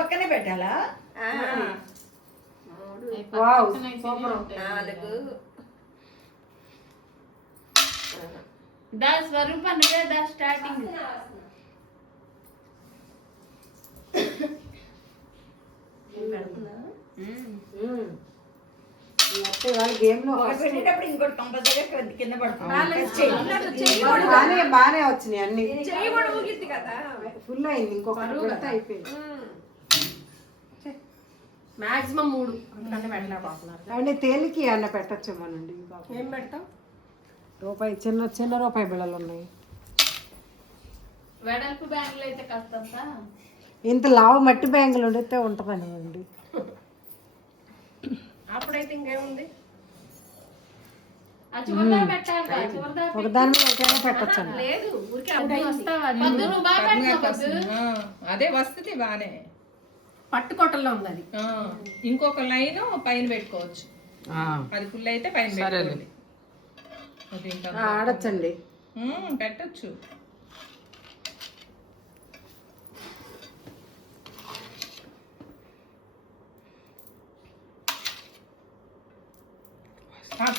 పక్కనే పెట్టాలా? Wow super. 4 దా స్వరూప నువ్వే దా స్టార్టింగ్. గేమ్ లో పెట్టేటప్పుడు ఇంకోటి కంపల్సరీగా కింద పడుతుంది. బానే వచ్చినాయి అన్ని. కదా ఫుల్ అయింది, ఇంకొకటి పెడితే అయిపోయింది. మాక్సిమం 3 అంతకంటే పెట్టలేకపోతున్నారు. అంటే తేలికి అన్న పెట్టచ్చేమోనండి. ఏం పెడతాం? రూపాయి చిన్న చిన్న రూపాయి బిళ్ళలు ఉన్నాయి. వెడల్పు బ్యాంకులు అయితే కాస్తంత ఇంత లావు మట్టి బ్యాంకులు ఉండితే ఉంటుందండి. అప్పుడైతే ఇంకేముంది, ఆ చివరిదా పెట్టాలి. చివరిదా ఒకదాని మీద ఒకటైనా పెట్టచ్చండి. లేదు ఊరికే పద్దు నువ్వు బాగా పెడతావు పద్దు. అదే వస్తుంది బానే. పట్టుకొట్టల్లో ఉంది అది. ఇంకొక లైన్ పైన పెట్టుకోవచ్చు. అది ఫుల్ అయితే పైన పెట్టుకోవాలి. ఆడచ్చండి, పెట్టచ్చు.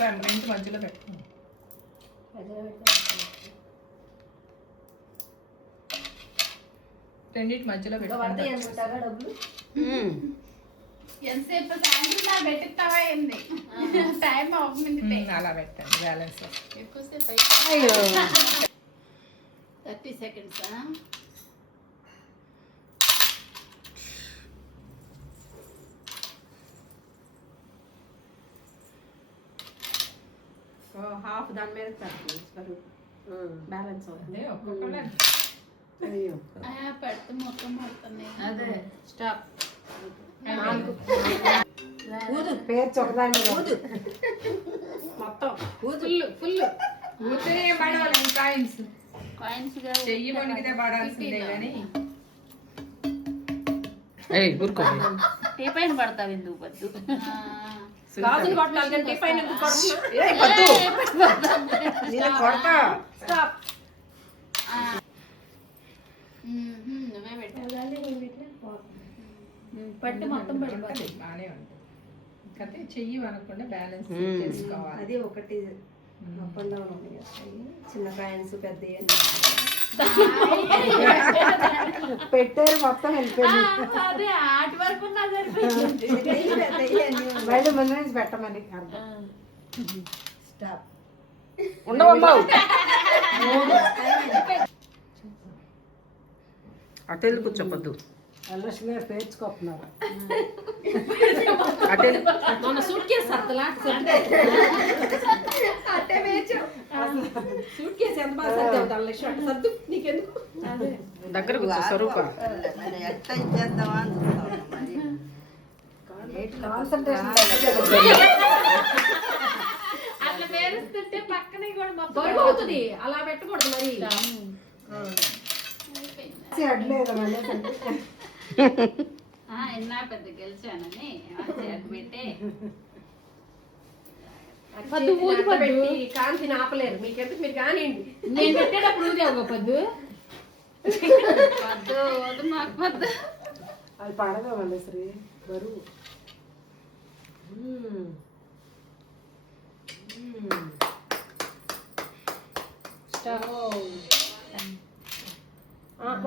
రెండింటి మధ్యలో పెట్టు. రెండింటి మధ్యలో పెట్టు. ఎంతసేపు సాయంత్రం పెట్టిస్తావా ఏంది? టైం అవుతుంది. అలా పెట్టండి బ్యాలెన్స్. ఎక్కువసేపు 30 seconds. హాఫ్ దాని మీద పెడతాం. బ్యాలెన్స్ అవుతుంది. అయ్యో పెడితే మొత్తం పడుతుంది. అదే స్టాప్. పేర్చి ఒకదాని మీద మొత్తం ఫుల్ ఊరికే పడాలి కాయిన్స్. కాయిన్స్ చెయ్యి వణికితే పడాల్సిందే కానీ టీ పైన పడతావు ఎందుకు పద్దు? గాజులు కొట్టాలి కానీ పైన కొడతా. స్టాప్. నువ్వే పెట్టాలి. పట్టి మొత్తం పడిపోతుంది. బాగానే ఉంటుంది. కాకపోతే చెయ్యి అనకుండా బ్యాలెన్స్ చేసుకోవాలి. అది ఒకటి అప్ అండ్ డౌన్ ఉన్నాయి. చిన్న కాయిన్స్ పెద్ద పెట్టారు మొత్తం వెళ్ళిపోయింది. అదే ఆటి వరకు నా సరిపోయింది. బయట ముందు నుంచి పెట్టమని అర్థం. స్టాప్. ఉండవమ్మా అటెల్ కూర్చోపద్దు. ఎల్లశ్లే పేర్చుకోస్తున్నారు. మన సూట్ కేసు సర్దలా అట్టే వేచాం. సూట్ కేసు ఎంత బాగా సర్దావు దానిలో షర్ట్ సర్దు నీకెందుకు. దగ్గర కూర్చో స్వరూప. అట్లా పేరుస్తుంటే పక్కనే కూడా మొత్తం బరువు అవుతుంది. అలా పెట్టకూడదు మరి. ఎన్నా పెద్ద గెలిచానని పెట్టే పెట్టి కాంతిని ఆపలేరు. మీకెందుకు, మీరు కానివ్వండి. నేను పెట్టేటప్పుడు ఊదే పద్దు. పద్దు వద్దు మాకు పద్దు. అది పడదా మళ్ళీ శ్రీ బరువు.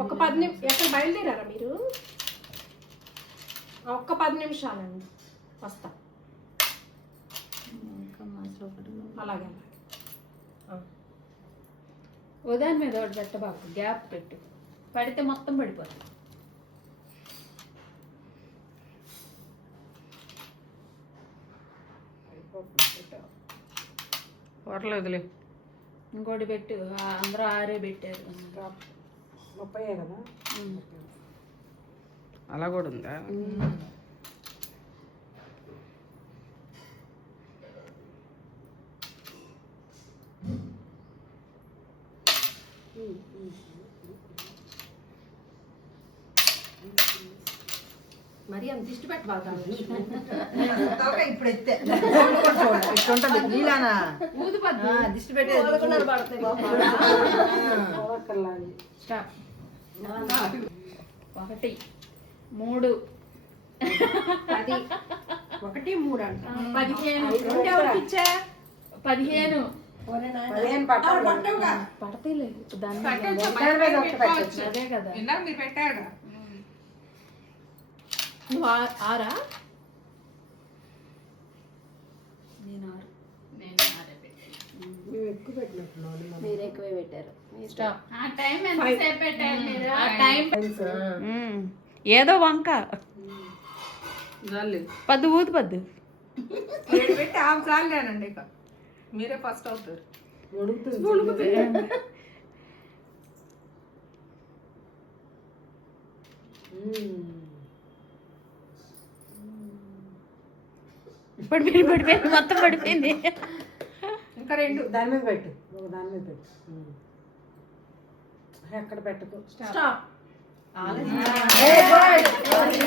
ఒక 10 నిమిషాలు ఎక్కడ బయలుదేరారా మీరు? ఒక్క 10 నిమిషాలండి, వస్తా. అలాగే ఉదాని మీద ఒకటి పెట్టబాకు, గ్యాప్ పెట్టు. పడితే మొత్తం పడిపోతుంది. హోటల్ వదిలే. ఇంకోటి పెట్టు. అందరూ 6 పెట్టారు. 30 కదా. అలా కూడా ఉందా? మరి అంత దిష్టి పెట్టబాగా. ఇప్పుడు ఎత్తే ఇట్లుంటది నీలానా ఊదు పద్దు. దిష్టి పెట్టే స్టాప్. 1 3 10 1 3 అంట 15 రెండు ఎవరికి ఇచ్చా 15 15 పట్టాలి. పడతాయిలే దాని మీద. పెట్టొచ్చు, దాని మీద ఒకటి పెట్టుకోవచ్చు. అదే కదా. ఇందాక మీరు పెట్టాడు నువ్వు 6 నేను 6 పెట్టాను. నువ్వు ఎక్కువ పెట్టినట్టున్నావు. మీరు ఎక్కువే పెట్టారు స్టాప్. ఆ టైం ఎంతసేపు పెట్టారు మీరు? ఆ టైం ఏదో వంక పద్దు ఊదు పద్దు 7 పెట్టి 6 చాలేనండి ఇక మీరే ఫస్ట్ అవుతారు. పడిపోయింది మొత్తం పడిపోయింది. ఇంకా 2. దాని మీద పెట్టు, ఒక దాని మీద పెట్టు. ఎక్కడ పెట్టుకో. స్టాప్ ఏ, good.